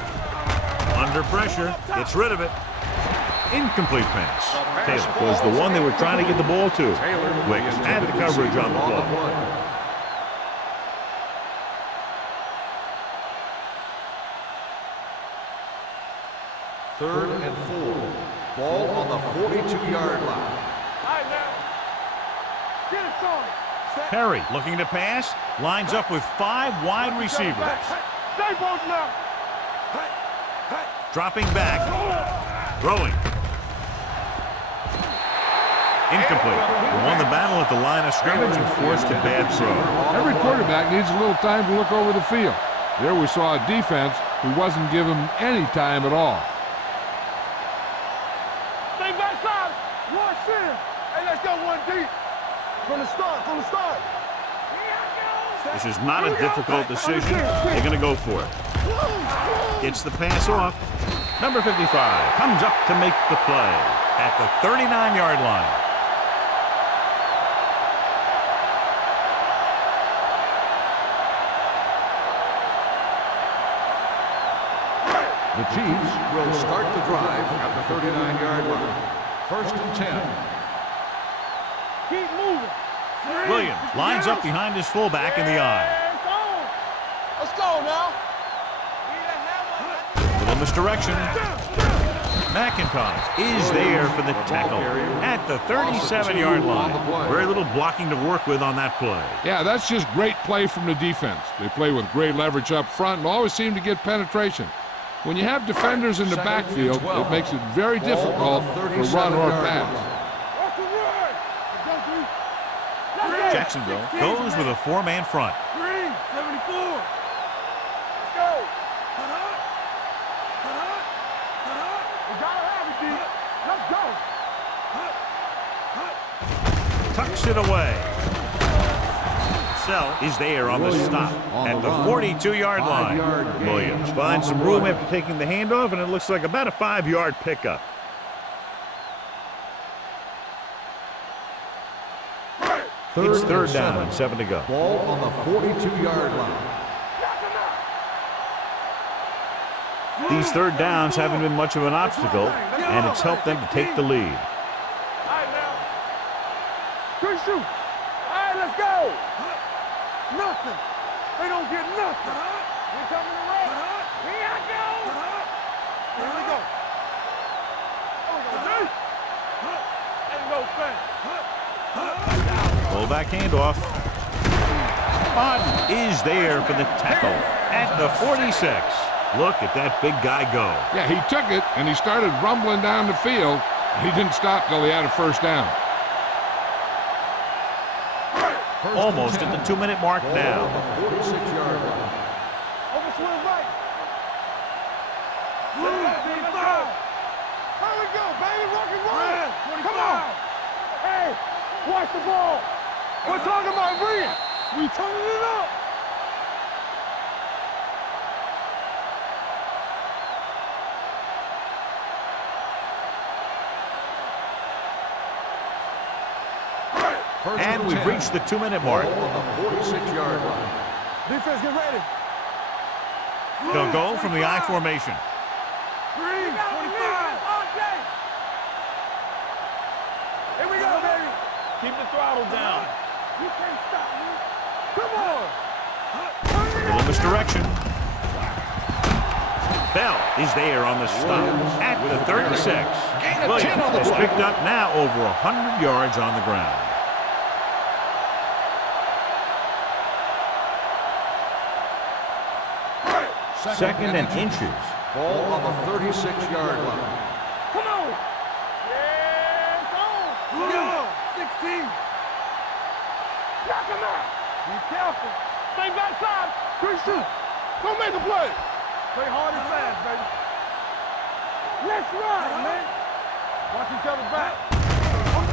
Under pressure, gets rid of it. Incomplete pass. Taylor was the one they were trying to get the ball to. Wicks had the coverage on the play. 3rd and 4. Ball on the 42-yard line. All right, now. Get it started. Perry looking to pass, lines up with 5 wide receivers. Stay both now. Dropping back, throwing. Incomplete. They won the battle at the line of scrimmage and forced a bad throw. Every quarterback needs a little time to look over the field. There we saw a defense who wasn't given any time at all. Stay backside. One sin. Hey, let's go one deep. From the start, from the start. This is not a difficult decision. They're going to go for it. Gets the pass off. Number 55 comes up to make the play at the 39-yard line. The Chiefs will start the drive at the 39-yard line. 1st and 10. Keep moving. Williams lines up behind his fullback in the eye. Let's go now. Little misdirection. McIntosh is there for the tackle at the 37-yard line. Very little blocking to work with on that play. Yeah, that's just great play from the defense. They play with great leverage up front and always seem to get penetration. When you have defenders in the backfield, it makes it very difficult to run or pass. Jacksonville goes with a four-man front. 374. Let's go. We gotta have it, D. Let's go. Tucks it away. Sell is there on the stop at the 42-yard line. Williams finds some room after taking the handoff, and it looks like about a 5-yard pickup. It's third down and 7 to go. Ball on the 42-yard line. These third downs haven't been much of an obstacle, and it's helped them to take the lead. All right, now. Good shoot. All right, let's go. Nothing. They don't get nothing. We're coming to roll. Here I go. Here we go. There you go, Fred. Fullback handoff. Martin is there for the tackle at the 46. Look at that big guy go. Yeah, he took it, and he started rumbling down the field. He didn't stop till he had a first down. Almost at the 2-minute mark now. 46-yard line. Overswing right. Here we go, baby. Rock and roll. Come on. Hey, watch the ball. We're talking about Reed. We turning it up. And we've reached the 2-minute mark. Ball on the 46-yard line. Defense, get ready. They'll go from the I formation. 325. Here we go, baby. Keep the throttle down. You can't stop me. Come on. Little misdirection. Bell is there on the stop at the 36. Williams has picked up now over 100 yards on the ground. Second and inches. Ball on the 36-yard line. Come on. Yes, on. Go. 16. Knock him out. Be careful. Stay backside. Quick shoot. Go make a play. Play hard and fast, baby. Let's run, man. Watch each other back.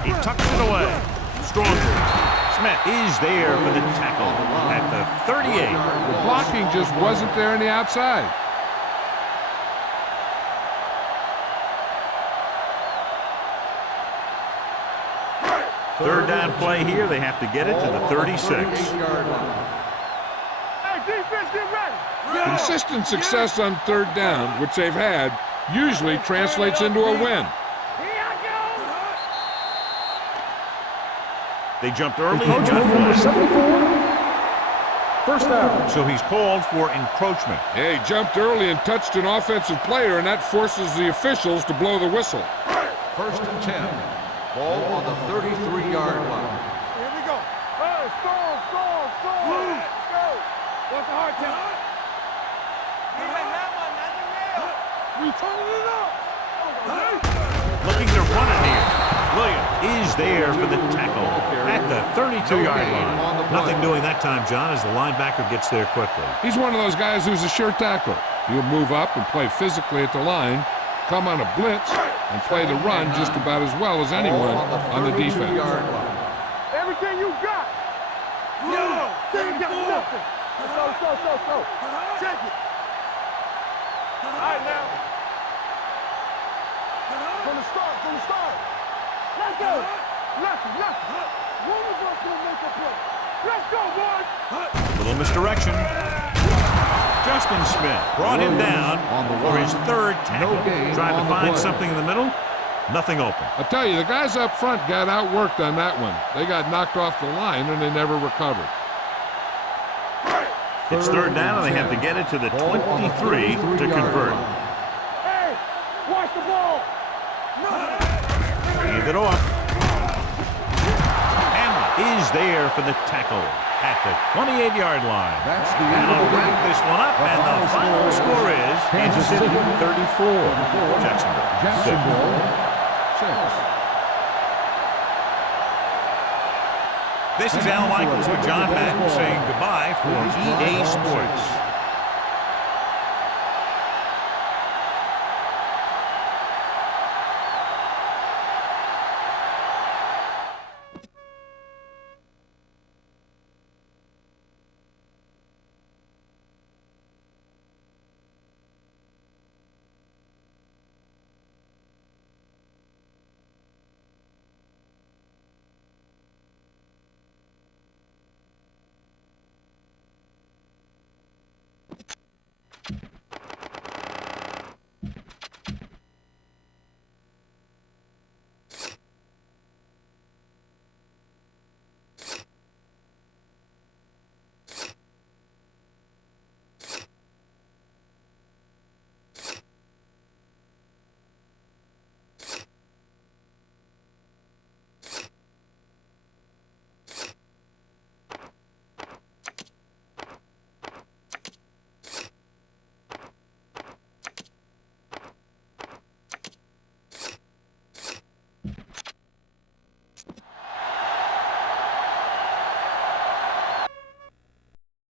He tucks it away. Stronger. Smith is there for the tackle at the 38. The blocking just wasn't there on the outside. Third down play here. They have to get it to the 36. Hey, defense, get ready. Consistent success on third down, which they've had, usually translates into a win. They jumped early and Encroachment got number flat. 74. First down. So he's called for encroachment. Yeah, he jumped early and touched an offensive player, and that forces the officials to blow the whistle. First and 10. Ball on the 33-yard line. Here we go. Hey, strong. Let's go. What's the hard count? We turning it up. Looking to run it here. Williams is there for the tackle at the 32-yard line. Nothing doing that time, John, as the linebacker gets there quickly. He's one of those guys who's a sure tackler. He'll move up and play physically at the line, come on a blitz, and play the run just about as well as anyone on the defense. Everything you got. Yo, you got nothing. Let's go. Check it. All right, now. From the start. Let's go. Nothing. One of us gonna make a play. Let's go, boys. Little misdirection. Justin Smith brought him down for his third tackle. Trying to find something in the middle. Nothing open. I'll tell you, the guys up front got outworked on that one. They got knocked off the line, and they never recovered. It's third down, and they have to get it to the 23 to convert. Hey, watch the ball. Hand it off. Hammer is there for the tackle at the 28-yard line. That's the end That'll of the wrap game. this one up, and the final score is Kansas City 34, Jacksonville 6. This is Al Michaels with John Madden saying goodbye for EA Sports.